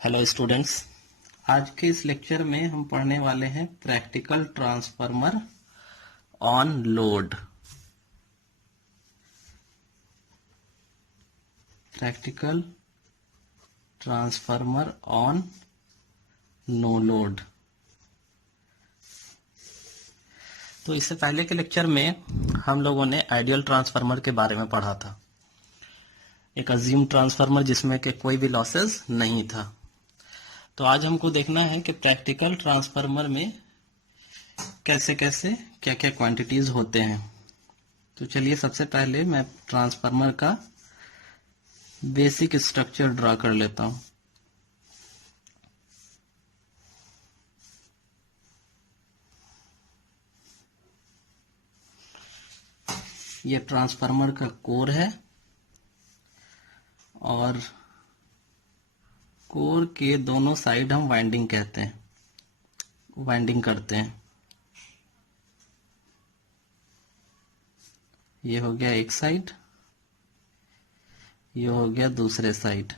Hello students, आज के इस लेक्चर में हम पढ़ने वाले हैं practical transformer on load. Practical transformer on no load. तो इससे पहले के लेक्चर में हम लोगों ने आइडियल ट्रांसफार्मर के बारे में पढ़ा था, एक अज्यूम ट्रांसफार्मर जिसमें के कोई भी लॉसेस नहीं था। तो आज हमको देखना है कि प्रैक्टिकल ट्रांसफार्मर में कैसे कैसे क्या क्या क्वांटिटीज होते हैं। तो चलिए सबसे पहले मैं ट्रांसफार्मर का बेसिक स्ट्रक्चर ड्रा कर लेता हूं। ये ट्रांसफार्मर का कोर है और कोर के दोनों साइड हम वाइंडिंग कहते हैं, वाइंडिंग करते हैं। ये हो गया एक साइड, ये हो गया दूसरे साइड।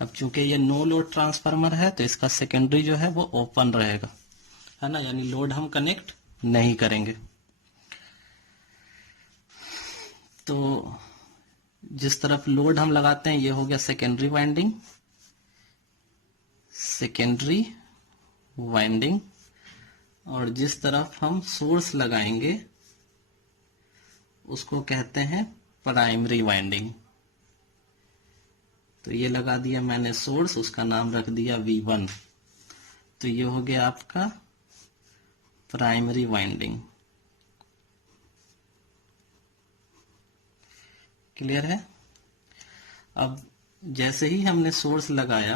अब चूंकि ये नो लोड ट्रांसफार्मर है तो इसका सेकेंडरी जो है वो ओपन रहेगा, है ना, यानी लोड हम कनेक्ट नहीं करेंगे। तो जिस तरफ लोड हम लगाते हैं ये हो गया सेकेंडरी वाइंडिंग, सेकेंडरी वाइंडिंग, और जिस तरफ हम सोर्स लगाएंगे उसको कहते हैं प्राइमरी वाइंडिंग। तो ये लगा दिया मैंने सोर्स, उसका नाम रख दिया V1। तो ये हो गया आपका प्राइमरी वाइंडिंग। क्लियर है? अब जैसे ही हमने सोर्स लगाया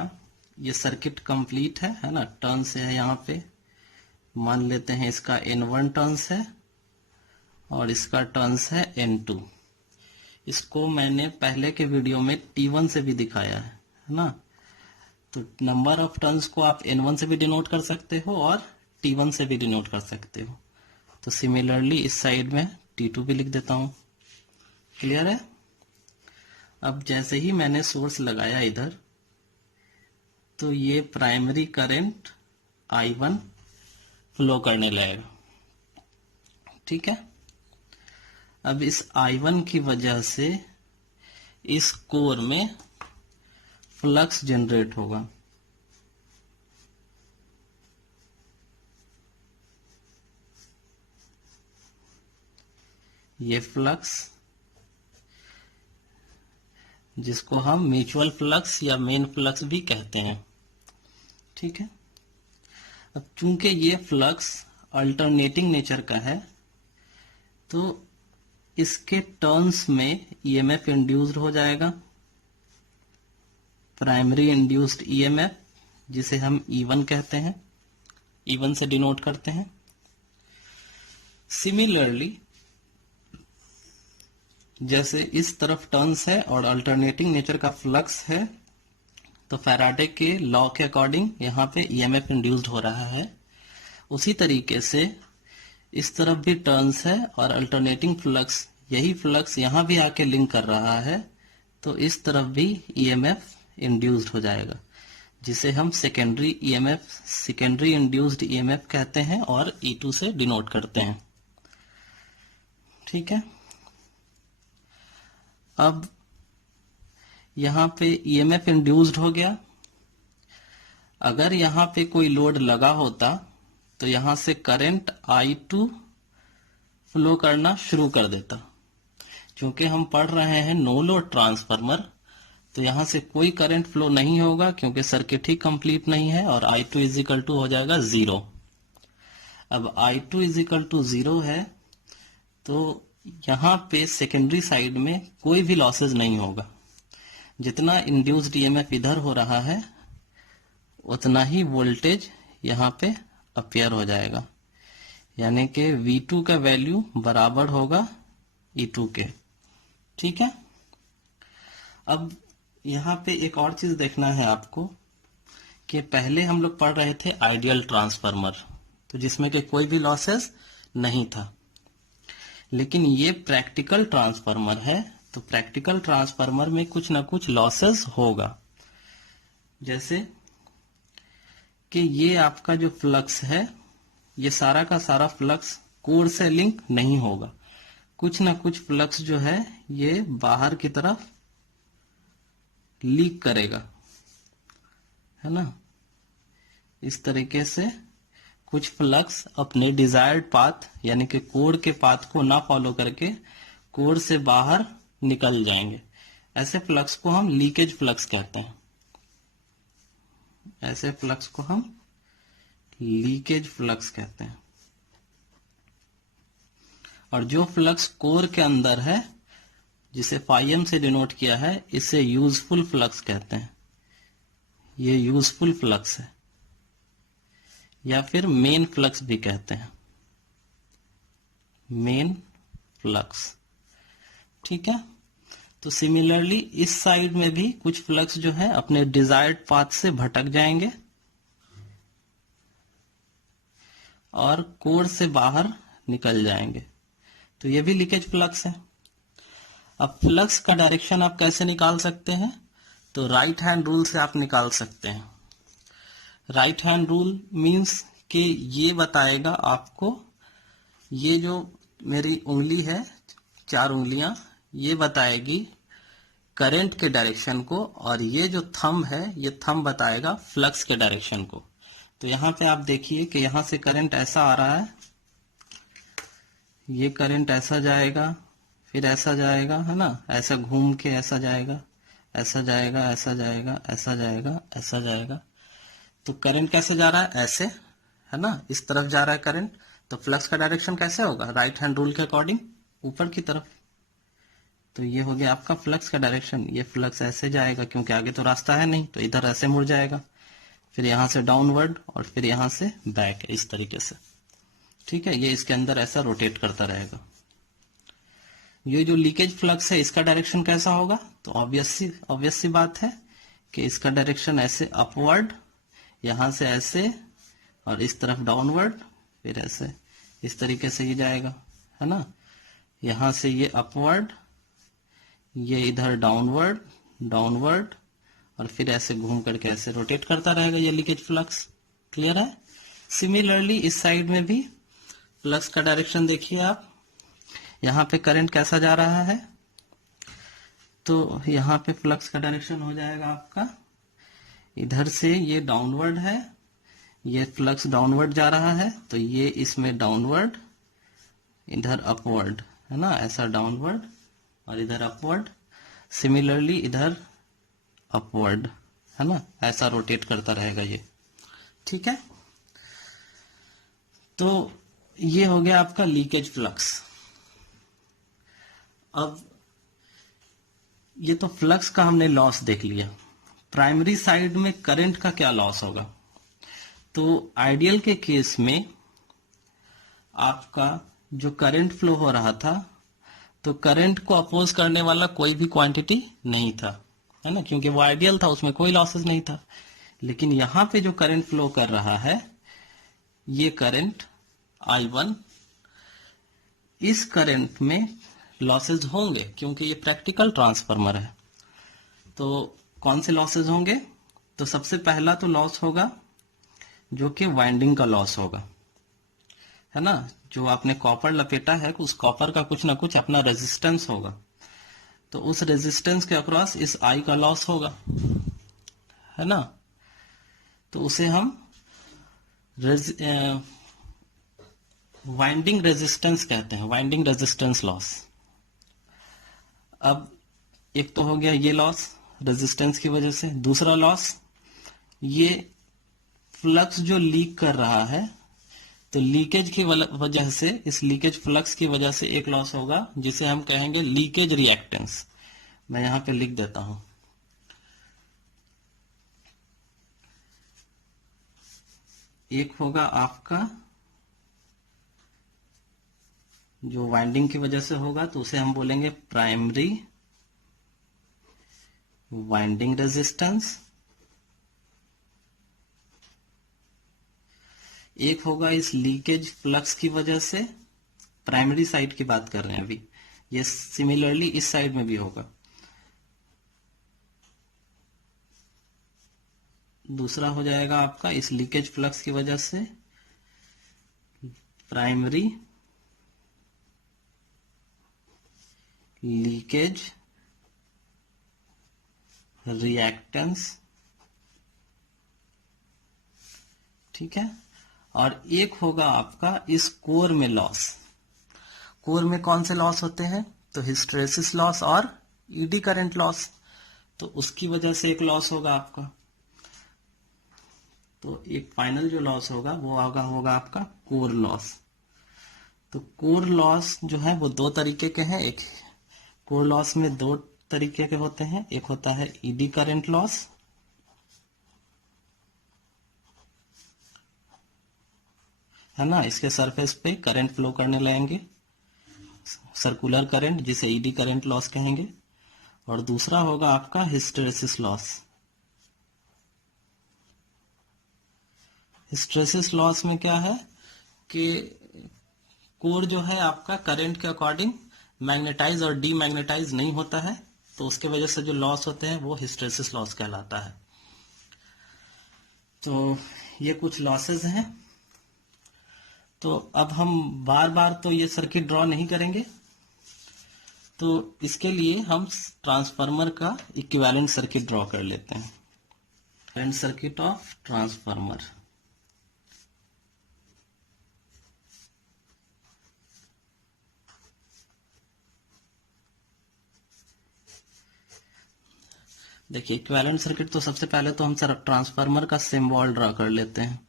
ये सर्किट कंप्लीट है ना, टर्न्स है यहाँ पे, मान लेते हैं इसका N1 टर्न्स है और इसका टर्न्स है N2। इसको मैंने पहले के वीडियो में T1 से भी दिखाया है ना। तो नंबर ऑफ टर्न्स को आप N1 से भी डिनोट कर सकते हो और T1 से भी डिनोट कर सकते हो। तो सिमिलरली इस साइड में T2 भी लिख देता हूं। क्लियर है? अब जैसे ही मैंने सोर्स लगाया इधर तो ये प्राइमरी करंट I1 फ्लो करने लगेगा। ठीक है? अब इस I1 की वजह से इस कोर में फ्लक्स जनरेट होगा। ये फ्लक्स जिसको हम म्यूचुअल फ्लक्स या मेन फ्लक्स भी कहते हैं। ठीक है? अब चूंकि ये फ्लक्स अल्टरनेटिंग नेचर का है तो इसके टर्न्स में ईएमएफ इंड्यूस्ड हो जाएगा, प्राइमरी इंड्यूस्ड ईएमएफ, जिसे हम E1 कहते हैं, E1 से डिनोट करते हैं। सिमिलरली जैसे इस तरफ टर्न्स है और अल्टरनेटिंग नेचर का फ्लक्स है तो फैराडे के लॉ के अकॉर्डिंग यहाँ पे ईएमएफ इंड्यूस्ड हो रहा है। उसी तरीके से इस तरफ भी टर्न्स है और अल्टरनेटिंग फ्लक्स, यही फ्लक्स यहाँ भी आके लिंक कर रहा है, तो इस तरफ भी ईएमएफ इंड्यूस्ड हो जाएगा, जिसे हम secondary EMF, secondary induced EMF कहते हैं और E2 से डिनोट करते हैं। ठीक है? अब यहाँ पे ईएमएफ इंड्यूस्ड हो गया। अगर यहाँ पे कोई लोड लगा होता तो यहां से करंट I2 फ्लो करना शुरू कर देता। क्योंकि हम पढ़ रहे हैं नो लोड ट्रांसफार्मर, तो यहां से कोई करंट फ्लो नहीं होगा क्योंकि सर्किट ही कंप्लीट नहीं है और I2 इजिकल टू हो जाएगा 0। अब I2 इजिकल टू 0 है तो यहां पे सेकेंडरी साइड में कोई भी लॉसेज नहीं होगा। जितना इंड्यूस्ड ईएमएफ इधर हो रहा है उतना ही वोल्टेज यहाँ पे अपीयर हो जाएगा, यानी कि V2 का वैल्यू बराबर होगा E2 के। ठीक है? अब यहाँ पे एक और चीज देखना है आपको कि पहले हम लोग पढ़ रहे थे आइडियल ट्रांसफार्मर, तो जिसमें कि कोई भी लॉसेस नहीं था, लेकिन ये प्रैक्टिकल ट्रांसफार्मर है तो प्रैक्टिकल ट्रांसफार्मर में कुछ ना कुछ लॉसेस होगा। जैसे कि ये आपका जो फ्लक्स है, ये सारा का सारा फ्लक्स कोर से लिंक नहीं होगा। कुछ ना कुछ फ्लक्स जो है ये बाहर की तरफ लीक करेगा, है ना। इस तरीके से कुछ फ्लक्स अपने डिजायर्ड पाथ यानी कि कोर के पाथ को ना फॉलो करके कोर से बाहर निकल जाएंगे। ऐसे फ्लक्स को हम लीकेज फ्लक्स कहते हैं। ऐसे फ्लक्स को हम लीकेज फ्लक्स कहते हैं। और जो फ्लक्स कोर के अंदर है, जिसे फाइम से डिनोट किया है, इसे यूजफुल फ्लक्स कहते हैं। ये यूजफुल फ्लक्स है या फिर मेन फ्लक्स भी कहते हैं, मेन फ्लक्स। ठीक है। तो सिमिलरली इस साइड में भी कुछ फ्लक्स जो है अपने डिजायर्ड पाथ से भटक जाएंगे और कोर से बाहर निकल जाएंगे। तो ये भी लीकेज फ्लक्स है। अब फ्लक्स का डायरेक्शन आप कैसे निकाल सकते हैं? तो राइट हैंड रूल से आप निकाल सकते हैं। राइट हैंड रूल मीन्स कि ये बताएगा आपको, ये जो मेरी उंगली है, 4 उंगलियां, ये बताएगी करंट के डायरेक्शन को, और ये जो थंब है, ये थंब बताएगा फ्लक्स के डायरेक्शन को। तो यहां पे आप देखिए कि यहां से करंट ऐसा आ रहा है, ये करंट ऐसा जाएगा, फिर ऐसा जाएगा, है ना, ऐसा घूम के ऐसा जाएगा, ऐसा जाएगा, ऐसा जाएगा, ऐसा जाएगा, ऐसा जाएगा। तो करंट कैसे जा रहा है? ऐसे, है ना, इस तरफ जा रहा है करंट। तो फ्लक्स का डायरेक्शन कैसे होगा? राइट हैंड रूल के अकॉर्डिंग ऊपर की तरफ। तो ये हो गया आपका फ्लक्स का डायरेक्शन। ये फ्लक्स ऐसे जाएगा क्योंकि आगे तो रास्ता है नहीं, तो इधर ऐसे मुड़ जाएगा, फिर यहां से डाउनवर्ड और फिर यहां से बैक, इस तरीके से। ठीक है, ये इसके अंदर ऐसा रोटेट करता रहेगा। ये जो लीकेज फ्लक्स है, इसका डायरेक्शन कैसा होगा? तो ऑब्वियस सी बात है कि इसका डायरेक्शन ऐसे अपवर्ड, यहां से ऐसे, और इस तरफ डाउनवर्ड, फिर ऐसे, इस तरीके से ये जाएगा, है ना। यहां से ये अपवर्ड, ये इधर डाउनवर्ड, डाउनवर्ड, और फिर ऐसे घूम करके ऐसे रोटेट करता रहेगा ये लीकेज फ्लक्स। क्लियर है? सिमिलरली इस साइड में भी फ्लक्स का डायरेक्शन देखिए आप, यहां पे करंट कैसा जा रहा है, तो यहां पे फ्लक्स का डायरेक्शन हो जाएगा आपका, इधर से ये डाउनवर्ड है, ये फ्लक्स डाउनवर्ड जा रहा है, तो ये इसमें डाउनवर्ड, इधर अपवर्ड, है ना, ऐसा डाउनवर्ड और इधर अपवर्ड। सिमिलरली इधर अपवर्ड, है ना, ऐसा रोटेट करता रहेगा ये। ठीक है, तो ये हो गया आपका लीकेज फ्लक्स। अब ये तो फ्लक्स का हमने लॉस देख लिया। प्राइमरी साइड में करंट का क्या लॉस होगा? तो आइडियल के केस में आपका जो करंट फ्लो हो रहा था, तो करंट को अपोज करने वाला कोई भी क्वांटिटी नहीं था, है ना, क्योंकि वो आइडियल था, उसमें कोई लॉसेस नहीं था। लेकिन यहां पे जो करंट फ्लो कर रहा है, ये करंट I1, इस करंट में लॉसेस होंगे क्योंकि ये प्रैक्टिकल ट्रांसफार्मर है। तो कौन से लॉसेस होंगे? तो सबसे पहला तो लॉस होगा जो कि वाइंडिंग का लॉस होगा, है ना। जो आपने कॉपर लपेटा है, उस कॉपर का कुछ ना कुछ अपना रेजिस्टेंस होगा, तो उस रेजिस्टेंस के अक्रॉस इस आई का लॉस होगा, है ना। तो उसे हम वाइंडिंग रेजिस्टेंस कहते हैं, वाइंडिंग रेजिस्टेंस लॉस। अब एक तो हो गया ये लॉस रेजिस्टेंस की वजह से। दूसरा लॉस, ये फ्लक्स जो लीक कर रहा है, तो लीकेज की वजह से, इस लीकेज फ्लक्स की वजह से एक लॉस होगा जिसे हम कहेंगे लीकेज रिएक्टेंस। मैं यहां पे लिख देता हूं, एक होगा आपका जो वाइंडिंग की वजह से होगा, तो उसे हम बोलेंगे प्राइमरी वाइंडिंग रेजिस्टेंस। एक होगा इस लीकेज फ्लक्स की वजह से, प्राइमरी साइड की बात कर रहे हैं अभी, ये सिमिलरली इस साइड में भी होगा। दूसरा हो जाएगा आपका इस लीकेज फ्लक्स की वजह से प्राइमरी लीकेज रिएक्टेंस, ठीक है। और एक होगा आपका इस कोर में लॉस। कोर में कौन से लॉस होते हैं? तो हिस्टैरिसीस लॉस और ईडी करंट लॉस, तो उसकी वजह से एक लॉस होगा आपका। तो एक फाइनल जो लॉस होगा वो होगा आपका कोर लॉस। तो कोर लॉस जो है वो दो तरीके के हैं। एक कोर लॉस में दो तरीके के होते हैं, एक होता है ईडी करंट लॉस, है ना, इसके सरफेस पे करंट फ्लो करने लगेंगे, सर्कुलर करंट, जिसे ईडी करंट लॉस कहेंगे। और दूसरा होगा आपका हिस्टैरिसीस लॉस। हिस्टैरिसीस लॉस में क्या है कि कोर जो है आपका करंट के अकॉर्डिंग मैग्नेटाइज और डीमैग्नेटाइज नहीं होता है, तो उसके वजह से जो लॉस होते हैं वो हिस्टैरिसीस लॉस कहलाता है। तो ये कुछ लॉसेस हैं। तो अब हम बार बार तो ये सर्किट ड्रॉ नहीं करेंगे, तो इसके लिए हम ट्रांसफार्मर का इक्विवेलेंट सर्किट ड्रॉ कर लेते हैं। Equivalent circuit of transformer. देखिए इक्विवेलेंट सर्किट, तो सबसे पहले तो हम सर ट्रांसफार्मर का सिंबल ड्रॉ कर लेते हैं।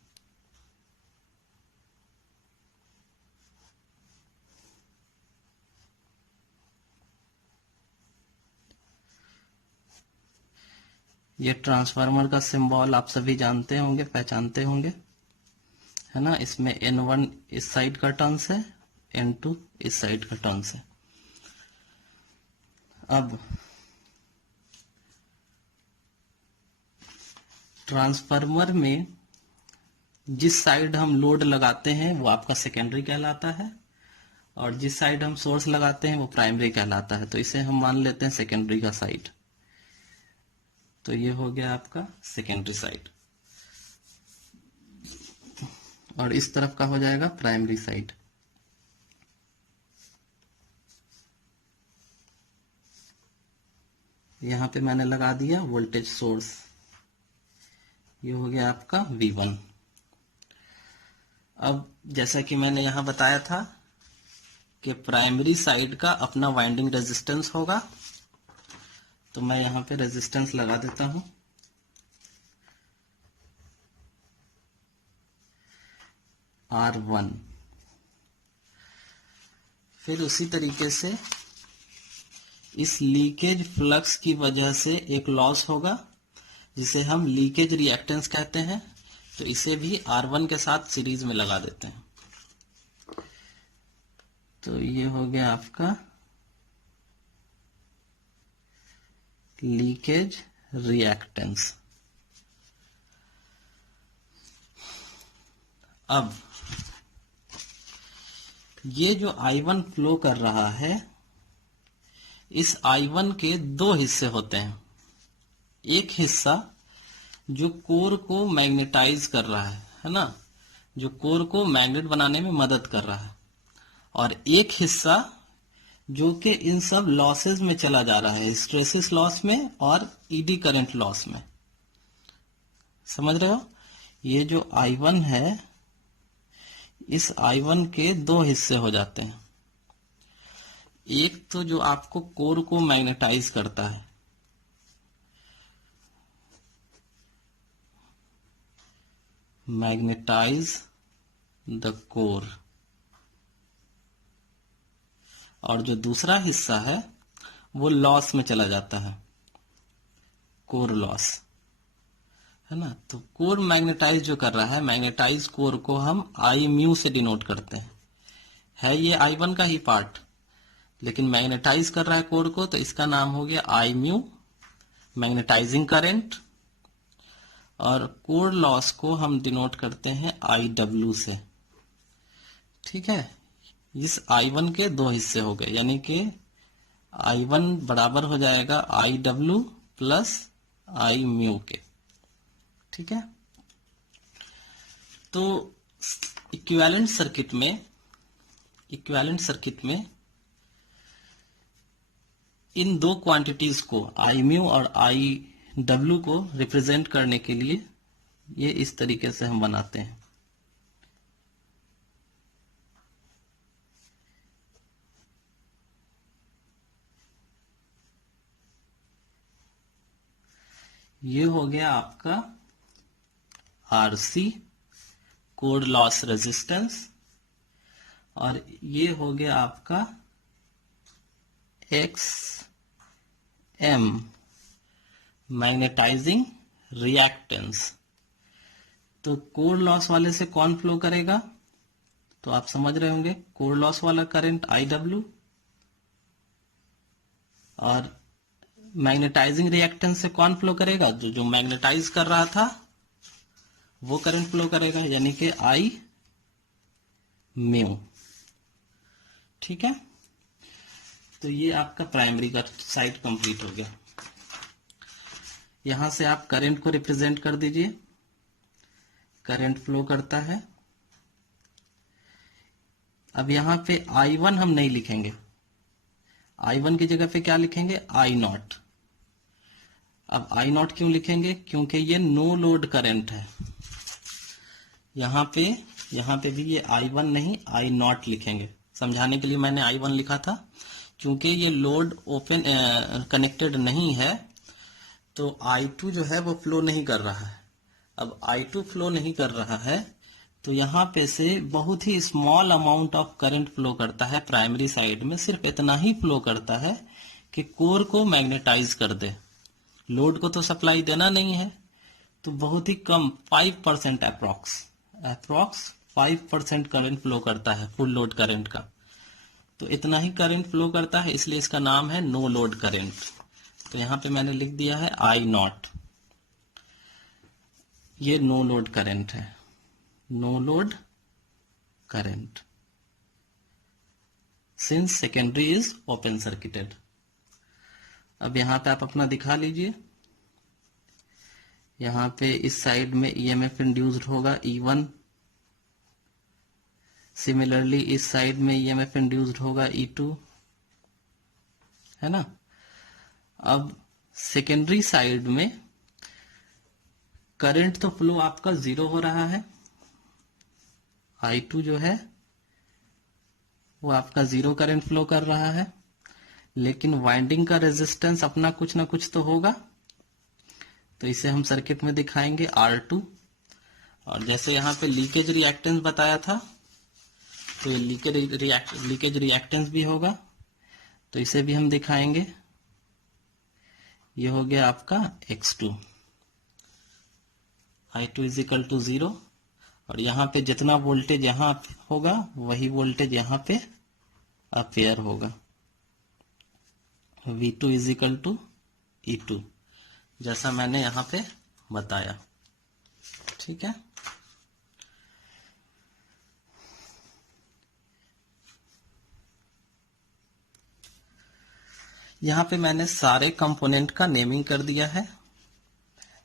ये ट्रांसफार्मर का सिंबल आप सभी जानते होंगे, पहचानते होंगे, है ना। इसमें N1 इस साइड का टर्न्स है, N2 इस साइड का टर्न्स है। अब ट्रांसफार्मर में जिस साइड हम लोड लगाते हैं वो आपका सेकेंडरी कहलाता है, और जिस साइड हम सोर्स लगाते हैं वो प्राइमरी कहलाता है। तो इसे हम मान लेते हैं सेकेंडरी का साइड। तो ये हो गया आपका सेकेंडरी साइड, और इस तरफ का हो जाएगा प्राइमरी साइड। यहां पे मैंने लगा दिया वोल्टेज सोर्स, ये हो गया आपका V1। अब जैसा कि मैंने यहां बताया था कि प्राइमरी साइड का अपना वाइंडिंग रेजिस्टेंस होगा, तो मैं यहां पे रेजिस्टेंस लगा देता हूं। R1। फिर उसी तरीके से इस लीकेज फ्लक्स की वजह से एक लॉस होगा जिसे हम लीकेज रिएक्टेंस कहते हैं, तो इसे भी R1 के साथ सीरीज में लगा देते हैं। तो ये हो गया आपका लीकेज रिएक्टेंस। अब ये जो I1 फ्लो कर रहा है, इस I1 के दो हिस्से होते हैं। एक हिस्सा जो कोर को मैग्नेटाइज कर रहा है ना, जो कोर को मैग्नेट बनाने में मदद कर रहा है, और एक हिस्सा जो कि इन सब लॉसेस में चला जा रहा है, हिस्टैरिसीस लॉस में और ईडी करंट लॉस में। समझ रहे हो? ये जो I1 है, इस I1 के दो हिस्से हो जाते हैं। एक तो जो आपको कोर को मैग्नेटाइज करता है, मैग्नेटाइज द कोर, और जो दूसरा हिस्सा है वो लॉस में चला जाता है, कोर लॉस, है ना। तो कोर मैग्नेटाइज जो कर रहा है, मैग्नेटाइज कोर को हम आई म्यू से डिनोट करते हैं। है ये I1 का ही पार्ट, लेकिन मैग्नेटाइज कर रहा है कोर को, तो इसका नाम हो गया आई म्यू, मैग्नेटाइजिंग करंट। और कोर लॉस को हम डिनोट करते हैं IW से। ठीक है, इस I1 के दो हिस्से हो गए, यानी कि I1 बराबर हो जाएगा IW प्लस I म्यू के। ठीक है, तो इक्विवेलेंट सर्किट में इन दो क्वांटिटीज को आई म्यू और आई डब्ल्यू को रिप्रेजेंट करने के लिए ये इस तरीके से हम बनाते हैं। ये हो गया आपका आरसी कोर लॉस रेजिस्टेंस और ये हो गया आपका एक्स एम मैग्नेटाइजिंग रिएक्टेंस। तो कोर लॉस वाले से कौन फ्लो करेगा, तो आप समझ रहे होंगे, कोर लॉस वाला करंट IW और मैग्नेटाइजिंग रिएक्टेंस से कौन फ्लो करेगा, जो मैग्नेटाइज कर रहा था वो करंट फ्लो करेगा, यानी कि I म्यू। ठीक है, तो ये आपका प्राइमरी का साइड कंप्लीट हो गया। यहां से आप करंट को रिप्रेजेंट कर दीजिए, करंट फ्लो करता है। अब यहां पे I1 हम नहीं लिखेंगे, I1 की जगह पे क्या लिखेंगे, I0। अब I0 क्यों लिखेंगे, क्योंकि ये नो लोड करंट है। यहां पे भी ये I1 नहीं I0 लिखेंगे। समझाने के लिए मैंने I1 लिखा था, क्योंकि ये लोड ओपन कनेक्टेड नहीं है तो I2 जो है वो फ्लो नहीं कर रहा है। अब I2 फ्लो नहीं कर रहा है तो यहाँ पे से बहुत ही small amount of current flow करता है प्राइमरी साइड में, सिर्फ इतना ही फ्लो करता है कि कोर को मैग्नेटाइज कर दे। लोड को तो सप्लाई देना नहीं है, तो बहुत ही कम 5% अप्रॉक्स 5% करंट फ्लो करता है फुल लोड करंट का। तो इतना ही करंट फ्लो करता है, इसलिए इसका नाम है नो लोड करंट। तो यहां पे मैंने लिख दिया है I0। ये नो लोड करंट है, no load current since secondary is open circuited. अब यहां पे आप अपना दिखा लीजिए, यहां पे इस साइड में EMF इंड्यूस्ड होगा E1, सिमिलरली इस साइड में EMF इंड्यूस्ड होगा E2, है ना। अब सेकेंडरी साइड में करंट तो फ्लो आपका 0 हो रहा है, I2 जो है वो आपका 0 करंट फ्लो कर रहा है, लेकिन वाइंडिंग का रेजिस्टेंस अपना कुछ ना कुछ तो होगा। तो इसे हम सर्किट में दिखाएंगे R2। और जैसे यहां पे लीकेज रिएक्टेंस बताया था, तो ये लीकेज रिएक्टेंस भी होगा, तो इसे भी हम दिखाएंगे। ये हो गया आपका X2, I2 is equal to 0। और यहाँ पे जितना वोल्टेज यहाँ होगा वही वोल्टेज यहाँ पे अपेयर होगा, V2 is equal to E2, जैसा मैंने यहाँ पे बताया। ठीक है, यहाँ पे मैंने सारे कंपोनेंट का नेमिंग कर दिया है।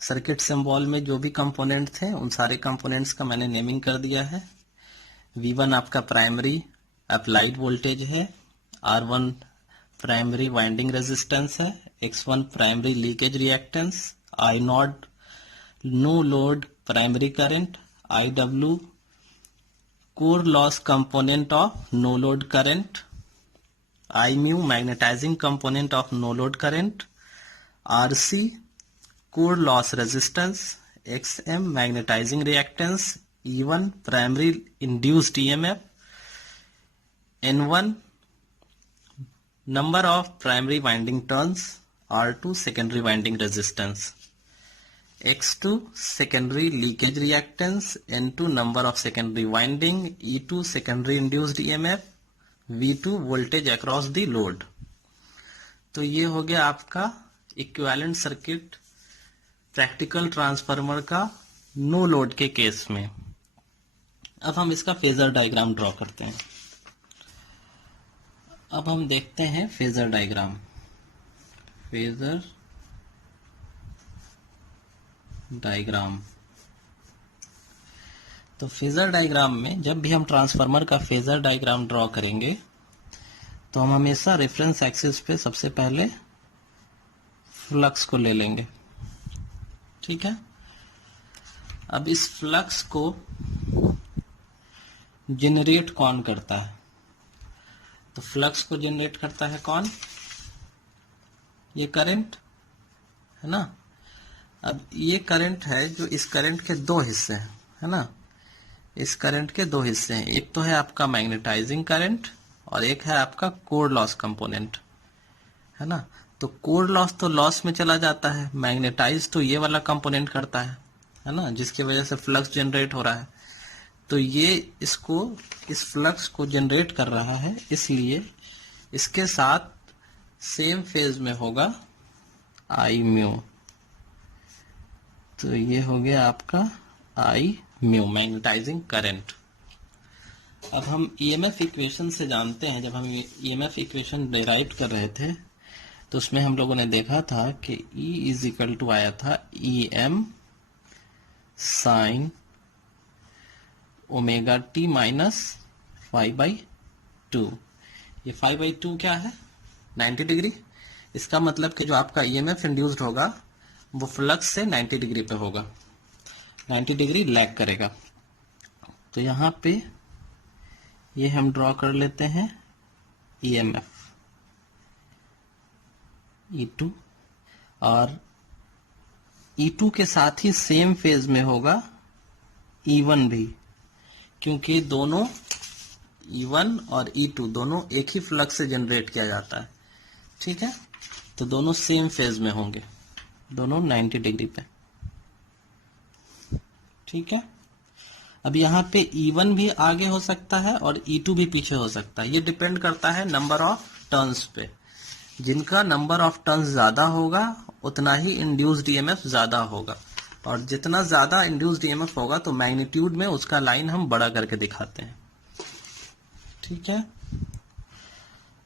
सर्किट सिंबल में जो भी कंपोनेंट थे उन सारे कंपोनेंट्स का मैंने नेमिंग कर दिया है। V1 आपका प्राइमरी अप्लाइड वोल्टेज है, R1 प्राइमरी वाइंडिंग रेजिस्टेंस है, X1 primary leakage reactance, I0 no load primary current, IW core loss component of no load current, I mu magnetising component of no load current, RC core loss resistance, XM magnetising reactance, E1 primary induced EMF, N1 number of primary winding turns, R2 secondary winding resistance, X2 secondary leakage reactance, N2 number of secondary winding, E2 secondary induced EMF, V2 voltage across the load। तो ये हो गया आपका equivalent circuit practical transformer का no load के case में। अब हम इसका फेजर डायग्राम ड्रॉ करते हैं। अब हम देखते हैं फेजर डायग्राम। फेजर डायग्राम, तो फेजर डायग्राम में जब भी हम ट्रांसफार्मर का फेजर डायग्राम ड्रॉ करेंगे तो हम हमेशा रेफरेंस एक्सिस पे सबसे पहले फ्लक्स को ले लेंगे। ठीक है, अब इस फ्लक्स को जनरेट कौन करता है? तो फ्लक्स को जनरेट करता है कौन? ये करंट है ना। अब ये करंट है जो इस करंट के दो हिस्से हैं, है ना। इस करंट के दो हिस्से हैं, एक तो है आपका मैग्नेटाइजिंग करंट और एक है आपका कोर लॉस कंपोनेंट, है ना। तो कोर लॉस तो लॉस में चला जाता है, मैग्नेटाइज तो ये वाला कंपोनेंट करता है ना, जिसकी वजह से फ्लक्स जनरेट हो रहा है। तो ये इस फ्लक्स को जनरेट कर रहा है, इसलिए इसके साथ सेम फेज में होगा आई म्यू। तो ये हो गया आपका आई म्यू, मैग्नेटाइजिंग करंट। अब हम ईएमएफ इक्वेशन से जानते हैं, जब हम ईएमएफ इक्वेशन डिराइव कर रहे थे तो उसमें हम लोगों ने देखा था कि E इज इक्वल टू आया था EM sine omega T minus 5/2। ये 5/2 क्या है? 90 डिग्री। इसका मतलब कि जो आपका ईएमएफ इंड्यूस्ड होगा वो फ्लक्स से 90 डिग्री पे होगा, 90 डिग्री लैग करेगा। तो यहाँ पे ये हम ड्रॉ कर लेते हैं ईएमएफ E2, और E2 के साथ ही सेम फेज में होगा E1 भी, क्योंकि दोनों E1 और E2 दोनों एक ही फ्लक्स से जनरेट किया जाता है। ठीक है, तो दोनों सेम फेज में होंगे, दोनों 90 डिग्री पे। ठीक है, अब यहाँ पे E1 भी आगे हो सकता है और E2 भी पीछे हो सकता है। ये डिपेंड करता है नंबर ऑफ टर्न्स पे। जिनका नंबर ऑफ टर्न्स ज्यादा होगा उतना ही इंड्यूस्ड ईएमएफ ज्यादा होगा, और जितना ज्यादा इंड्यूस्ड ईएमएफ होगा तो मैग्नीट्यूड में उसका लाइन हम बड़ा करके दिखाते हैं। ठीक है,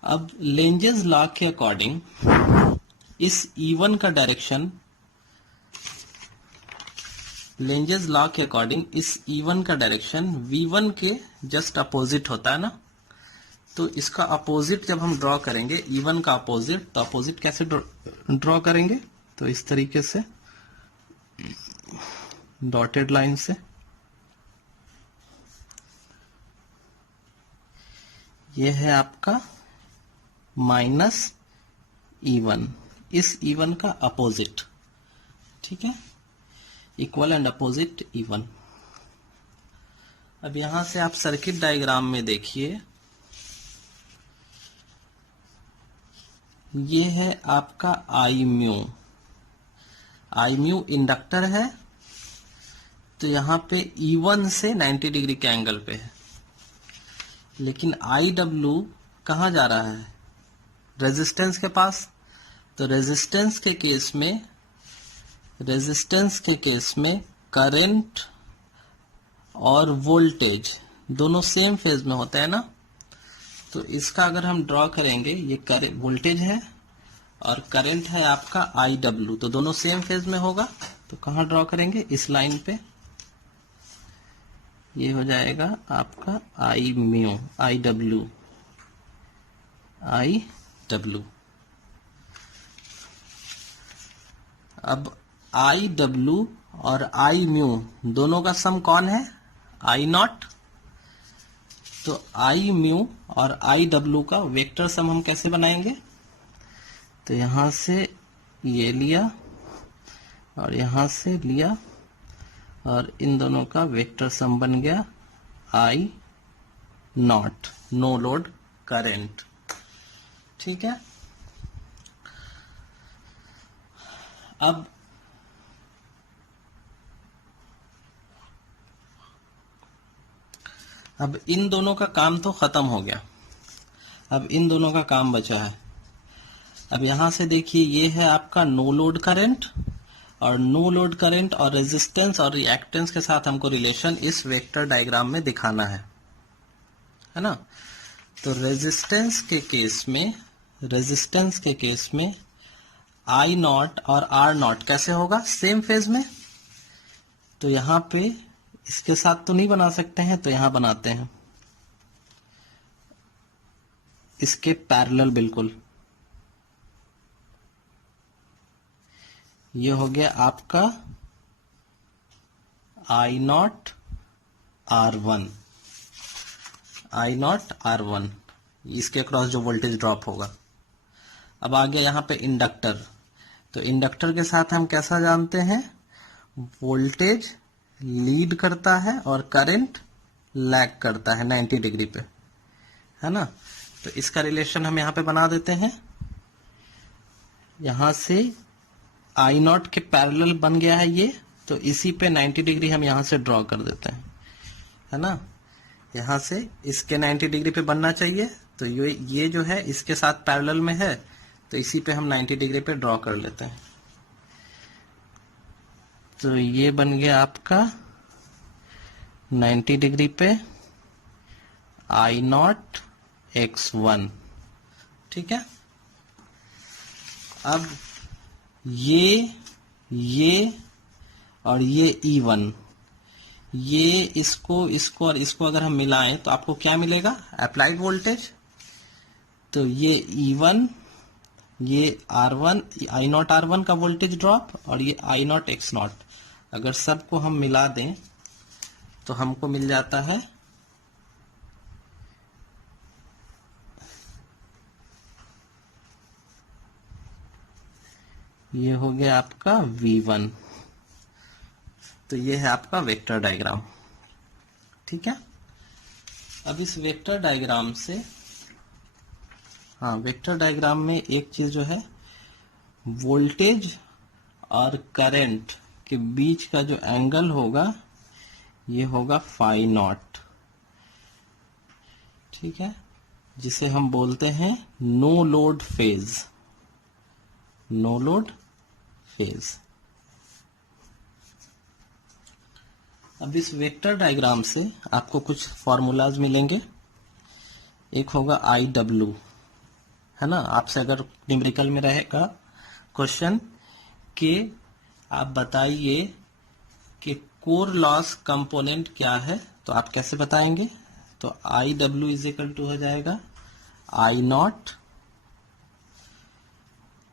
अब लेंजेस लॉ के अकॉर्डिंग इस E1 का डायरेक्शन, लेंजेस लॉ के अकॉर्डिंग इस E1 का डायरेक्शन V1 के जस्ट अपोजिट होता है ना। तो इसका अपोजिट जब हम ड्रॉ करेंगे E1 का अपोजिट, तो अपोजिट कैसे ड्रॉ करेंगे? तो इस तरीके से डॉटेड लाइन से। ये है आपका माइनस E1, इस E1 का अपोजिट। ठीक है, इक्वल एंड अपोजिट E1। अब यहां से आप सर्किट डायग्राम में देखिए, ये है आपका आई म्यू इंडक्टर है, तो यहां पे E1 से 90 डिग्री के एंगल पे है। लेकिन IW कहां जा रहा है? रेजिस्टेंस के पास। तो रेजिस्टेंस के केस में करंट और वोल्टेज दोनों सेम फेज में होते हैं ना। तो इसका अगर हम ड्रॉ करेंगे, ये वोल्टेज है और करंट है आपका IW, तो दोनों सेम फेज में होगा। तो कहां ड्रॉ करेंगे? इस लाइन पे। ये हो जाएगा आपका आई म्यू, IW। अब IW और आई म्यू दोनों का सम कौन है? I0। तो आई म्यू और IW का वेक्टर सम हम कैसे बनाएंगे? तो यहां से ये लिया और यहां से लिया, और इन दोनों का वेक्टर सम बन गया I0, नो लोड करंट। ठीक है, अब इन दोनों का काम तो खत्म हो गया, अब इन दोनों का काम बचा है। अब यहां से देखिए, ये है आपका नो लोड करंट, और नो लोड करंट और रेजिस्टेंस और रिएक्टेंस के साथ हमको रिलेशन इस वेक्टर डायग्राम में दिखाना है ना। तो रेजिस्टेंस के केस में आई नॉट और आर नॉट कैसे होगा, सेम फेज में। तो यहां पे इसके साथ तो नहीं बना सकते हैं, तो यहां बनाते हैं इसके पैरेलल बिल्कुल। ये हो गया आपका आई नॉट R1, इसके अक्रॉस जो वोल्टेज ड्रॉप होगा। अब आ गया यहां पे इंडक्टर। तो इंडक्टर के साथ हम कैसा जानते हैं, वोल्टेज लीड करता है और करंट लैग करता है 90 डिग्री पे, है ना। तो इसका रिलेशन हम यहां पे बना देते हैं। यहां से आई नॉट के पैरेलल बन गया है ये, तो इसी पे 90 डिग्री हम यहां से ड्रॉ कर देते हैं, है ना। यहां से इसके 90 डिग्री पे बनना चाहिए, तो ये जो है इसके साथ पैरेलल में है, तो इसी पे हम 90 डिग्री पे ड्रॉ कर लेते हैं। तो ये बन गया आपका 90 डिग्री पे आई नॉट X1, ठीक है। अब ये और ये E1, ये इसको और इसको अगर हम मिलाएं तो आपको क्या मिलेगा, अप्लाइड वोल्टेज। तो ये E1, ये R1, आई नॉट R1 का वोल्टेज ड्रॉप, और ये आई नॉट X0, अगर सबको हम मिला दें तो हमको मिल जाता है ये हो गया आपका V1। तो ये है आपका वेक्टर डायग्राम, ठीक है। अब इस वेक्टर डायग्राम से, वेक्टर डायग्राम में एक चीज जो है, वोल्टेज और करंट के बीच का जो एंगल होगा ये होगा फाई नॉट, ठीक है, जिसे हम बोलते हैं नो लोड फेज। अब इस वेक्टर डायग्राम से आपको कुछ फॉर्मूलाज मिलेंगे। एक होगा IW, है ना। आपसे अगर न्यूमेरिकल में रहेगा क्वेश्चन कि आप बताइए कि कोर लॉस कंपोनेंट क्या है, तो आप कैसे बताएंगे। तो IW इज इक्वल टू हो जाएगा आई नॉट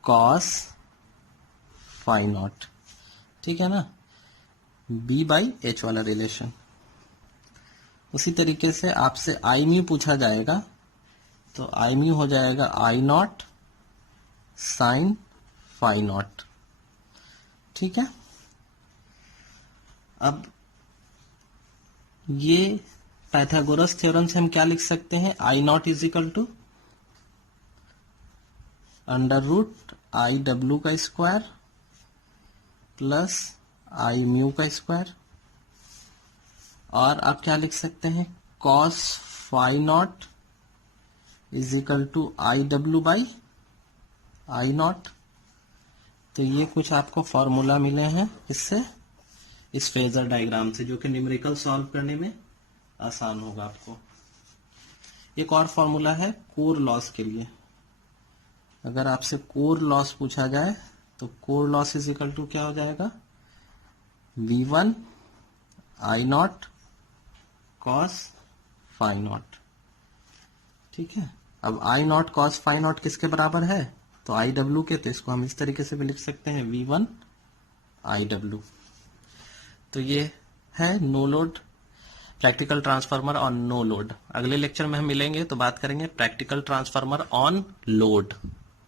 कॉस फाई नॉट, ठीक है ना, B/H वाला रिलेशन। उसी तरीके से आपसे आई म्यू पूछा जाएगा, तो आई म्यू हो जाएगा आई नॉट साइन फाई नॉट, ठीक है। अब ये पाइथागोरस थ्योरम से हम क्या लिख सकते हैं, I naught is equal to under root I W का स्क्वायर प्लस आई म्यू का स्क्वायर, और आप क्या लिख सकते हैं, cos phi naught is equal to I W by I naught. तो ये कुछ आपको फॉर्मूला मिले हैं इससे, इस फेजर डायग्राम से, जो कि न्यूमेरिकल सॉल्व करने में आसान होगा आपको। एक और फॉर्मूला है कोर लॉस के लिए। अगर आपसे कोर लॉस पूछा जाए तो core loss is equal to क्या हो जाएगा, V1 I not cos phi not, ठीक है। अब I not cos phi not किसके बराबर है, तो आई डब्ल्यू के, तो इसको हम इस तरीके से भी लिख सकते हैं V1 आई डब्ल्यू। तो ये है no load practical transformer on no load. अगले लेक्चर में हम मिलेंगे तो बात करेंगे प्रैक्टिकल ट्रांसफार्मर ऑन लोड।